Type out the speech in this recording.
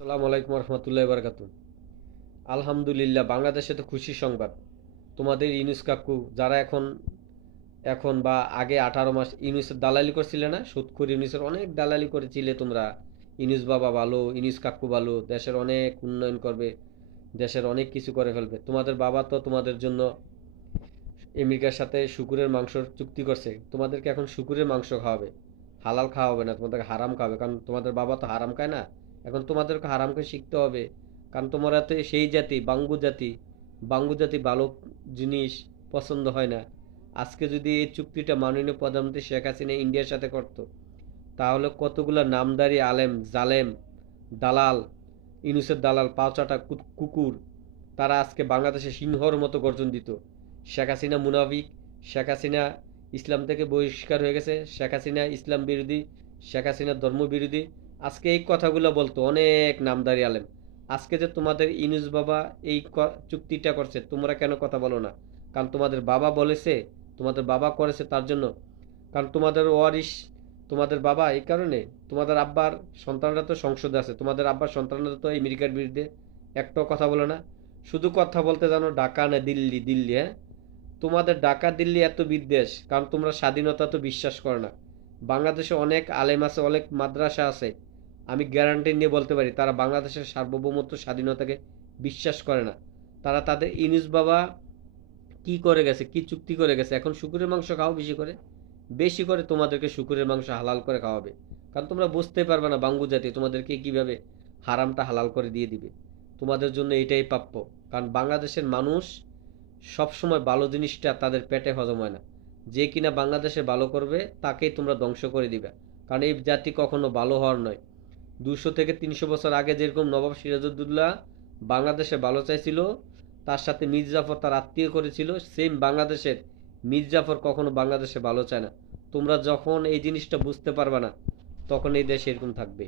আসসালামু আলাইকুম রহমতুল্লাহ বারকাতু। আলহামদুলিল্লাহ, বাংলাদেশে তো খুশি সংবাদ। তোমাদের ইউনুস কাকু যারা এখন এখন বা আগে 18 মাস ইউনুসের দালালি করছিলে না, সুদখোর ইউনুসের অনেক দালালি করেছিলে তোমরা। ইউনুস বাবা ভালো, ইউনুস কাকু ভালো, দেশের অনেক উন্নয়ন করবে, দেশের অনেক কিছু করে ফেলবে। তোমাদের বাবা তো তোমাদের জন্য আমেরিকার সাথে শুকুরের মাংসর চুক্তি করছে, তোমাদেরকে এখন শুকুরের মাংস খাওয়াবে, হালাল খাওয়াবে না, তোমাদেরকে হারাম খাওয়াবে। কারণ তোমাদের বাবা তো হারাম খায় না, এখন তোমাদেরকে হারামকে শিখতে হবে। কারণ তোমরা তো সেই জাতি, বাঙ্গু জাতি। বাঙ্গু জাতি ভালো জিনিস পছন্দ হয় না। আজকে যদি এই চুক্তিটা মাননীয় প্রধানমন্ত্রী শেখ হাসিনা ইন্ডিয়ার সাথে করত, তাহলে কতগুলা নামদারি আলেম জালেম দালাল, ইনুসের দালাল পাঁচটা কুকুর, তারা আজকে বাংলাদেশে সিংহর মতো গর্জন দিত। শেখ হাসিনা মুনাফিক, শেখ হাসিনা ইসলাম থেকে বহিষ্কার হয়ে গেছে, শেখ হাসিনা ইসলাম বিরোধী, শেখ হাসিনা ধর্ম বিরোধী, আজকে এই কথাগুলো বলতো অনেক নামদারি আলেম। আজকে যে তোমাদের ইনুস বাবা এই চুক্তিটা করছে, তোমরা কেন কথা বলো না? কারণ তোমাদের বাবা বলেছে, তোমাদের বাবা করেছে তার জন্য। কারণ তোমাদের ওয়ারিশ তোমাদের বাবা, এই কারণে। তোমাদের আব্বার সন্তানরা তো সংসদে আছে, তোমাদের আব্বার সন্তানরা তো আমেরিকার বিরুদ্ধে একটাও কথা বলে না। শুধু কথা বলতে জানো ঢাকা না দিল্লি, দিল্লি, হ্যাঁ। তোমাদের ঢাকা দিল্লি এত বিদ্বেষ কারণ তোমরা স্বাধীনতা তো বিশ্বাস করো না। বাংলাদেশে অনেক আলেম আছে, অনেক মাদ্রাসা আছে, আমি গ্যারান্টি নিয়ে বলতে পারি তারা বাংলাদেশের সার্বভৌমত্ব স্বাধীনতাকে বিশ্বাস করে না। তারা তাদের ইনুস বাবা কি করে গেছে, কি চুক্তি করে গেছে, এখন শুকুরের মাংস খাও বেশি করে, বেশি করে তোমাদেরকে শুকুরের মাংস হালাল করে খাওয়াবে। কারণ তোমরা বুঝতে পারবে না বাঙ্গু জাতি তোমাদেরকে কিভাবে হারামটা হালাল করে দিয়ে দিবে। তোমাদের জন্য এটাই প্রাপ্য। কারণ বাংলাদেশের মানুষ সবসময় ভালো জিনিসটা তাদের পেটে হজম হয় না। যে কিনা বাংলাদেশে ভালো করবে তাকেই তোমরা ধ্বংস করে দিবে। কারণ এই জাতি কখনো ভালো হওয়ার নয়। 200 থেকে 300 বছর আগে যেরকম নবাব সিরাজউদ্দৌলা বাংলাদেশে ভালো চাইছিল, তার সাথে মির্জাফর তার আত্মীয় করেছিল, সেম বাংলাদেশের মির্জাফর কখনো বাংলাদেশে ভালো চায় না। তোমরা যখন এই জিনিসটা বুঝতে পারবে না, তখন এই দেশ এরকম থাকবে।